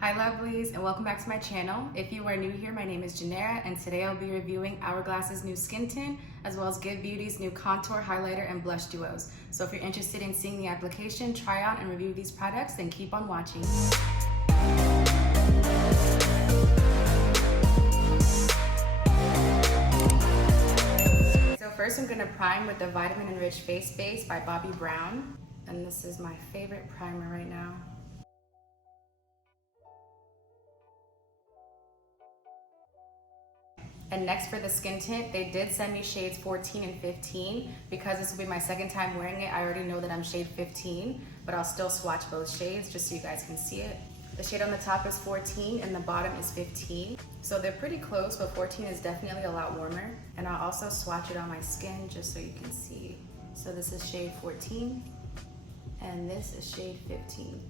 Hi lovelies, and welcome back to my channel. If you are new here, my name is Janera, and today I'll be reviewing HOURGLASS's new skin tint, as well as Give Beauty's new contour, highlighter, and blush duos. So if you're interested in seeing the application, try out and review these products, then keep on watching. So first I'm gonna prime with the Vitamin Enriched Face Base by Bobbi Brown. And this is my favorite primer right now. And next for the skin tint, they did send me shades 14 and 15. Because this will be my second time wearing it, I already know that I'm shade 15, but I'll still swatch both shades just so you guys can see it. The shade on the top is 14 and the bottom is 15. So they're pretty close, but 14 is definitely a lot warmer. And I'll also swatch it on my skin just so you can see. So this is shade 14 and this is shade 15.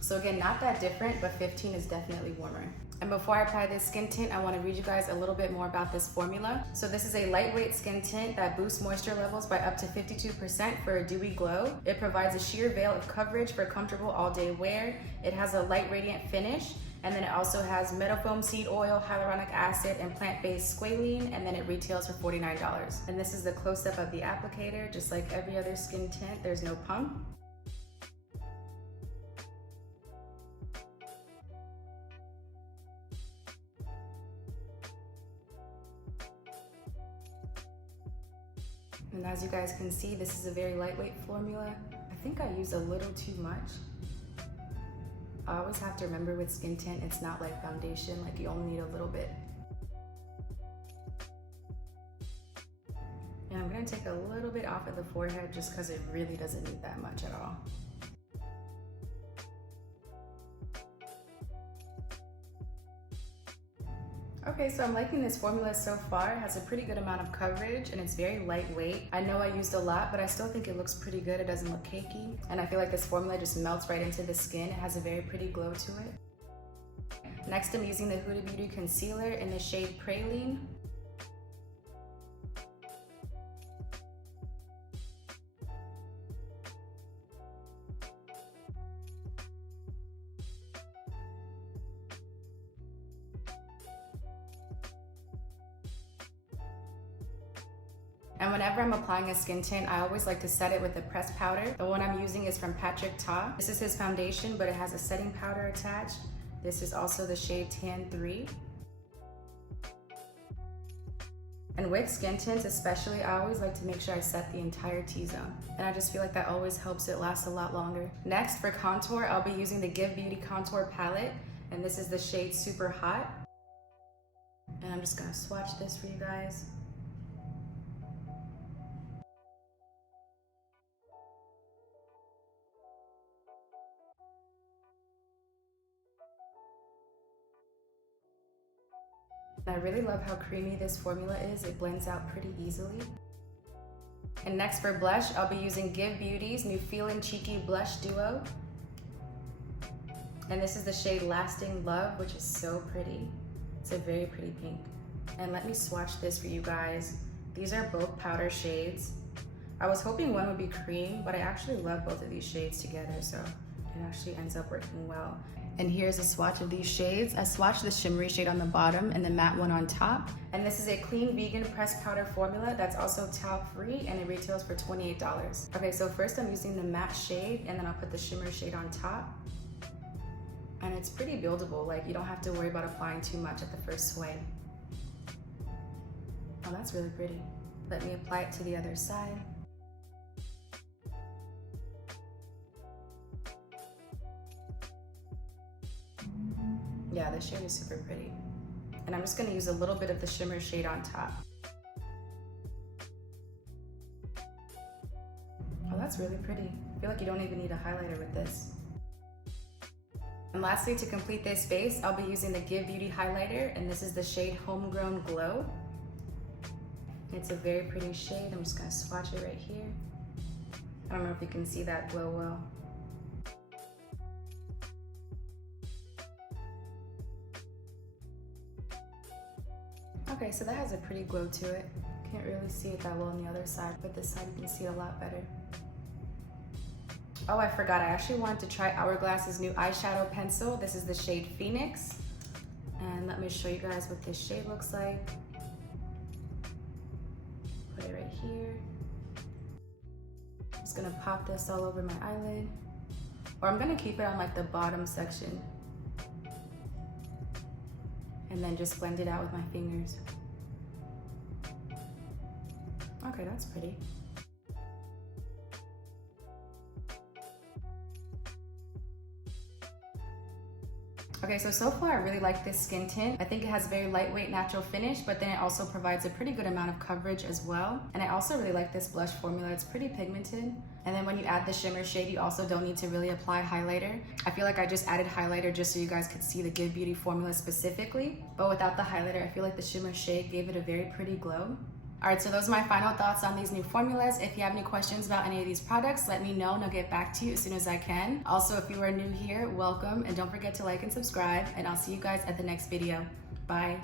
So again, not that different, but 15 is definitely warmer. And before I apply this skin tint, I want to read you guys a little bit more about this formula. So this is a lightweight skin tint that boosts moisture levels by up to 52% for a dewy glow. It provides a sheer veil of coverage for comfortable all-day wear. It has a light radiant finish, and then it also has metafoam seed oil, hyaluronic acid, and plant-based squalene, and then it retails for $49. And this is the close-up of the applicator. Just like every other skin tint, there's no pump. And as you guys can see, this is a very lightweight formula. I think I used a little too much. I always have to remember with skin tint, it's not like foundation, like you only need a little bit. And I'm gonna take a little bit off of the forehead just because it really doesn't need that much at all. Okay, so I'm liking this formula so far. It has a pretty good amount of coverage and it's very lightweight. I know I used a lot, but I still think it looks pretty good. It doesn't look cakey. And I feel like this formula just melts right into the skin. It has a very pretty glow to it. Next, I'm using the Huda Beauty Concealer in the shade Praline. And whenever I'm applying a skin tint, I always like to set it with a pressed powder. The one I'm using is from Patrick Ta. This is his foundation, but it has a setting powder attached. This is also the shade Tan 3. And with skin tints especially, I always like to make sure I set the entire T-zone. And I just feel like that always helps it last a lot longer. Next, for contour, I'll be using the Give Beauty Contour Palette. And this is the shade Super Hot. And I'm just gonna swatch this for you guys. I really love how creamy this formula is. It blends out pretty easily. And next for blush, I'll be using Give Beauty's new Feelin' Cheeky Blush Duo. And this is the shade Lasting Love, which is so pretty. It's a very pretty pink. And let me swatch this for you guys. These are both powder shades. I was hoping one would be cream, but I actually love both of these shades together, so it actually ends up working well. And here's a swatch of these shades. I swatched the shimmery shade on the bottom and the matte one on top. And this is a clean vegan pressed powder formula that's also talc free, and it retails for $28. Okay, so first I'm using the matte shade and then I'll put the shimmer shade on top. And it's pretty buildable, like you don't have to worry about applying too much at the first swipe. Oh, that's really pretty. Let me apply it to the other side. Yeah, this shade is super pretty. And I'm just gonna use a little bit of the shimmer shade on top. Oh, that's really pretty. I feel like you don't even need a highlighter with this. And lastly, to complete this base, I'll be using the Give Beauty highlighter, and this is the shade Homegrown Glow. It's a very pretty shade. I'm just gonna swatch it right here. I don't know if you can see that glow well. Okay, so that has a pretty glow to it. Can't really see it that well on the other side, but this side you can see it a lot better. Oh, I forgot, I actually wanted to try Hourglass's new eyeshadow pencil. This is the shade Phoenix. And let me show you guys what this shade looks like. Put it right here. Just gonna pop this all over my eyelid. Or I'm gonna keep it on like the bottom section. And then just blend it out with my fingers. Okay, that's pretty. Okay, so far I really like this skin tint. I think it has very lightweight natural finish, but then it also provides a pretty good amount of coverage as well. And I also really like this blush formula. It's pretty pigmented. And then when you add the shimmer shade, you also don't need to really apply highlighter. I feel like I just added highlighter just so you guys could see the Good Beauty formula specifically. But without the highlighter, I feel like the shimmer shade gave it a very pretty glow. All right, so those are my final thoughts on these new formulas. If you have any questions about any of these products, let me know and I'll get back to you as soon as I can. Also, if you are new here, welcome, and don't forget to like and subscribe, and I'll see you guys at the next video. Bye.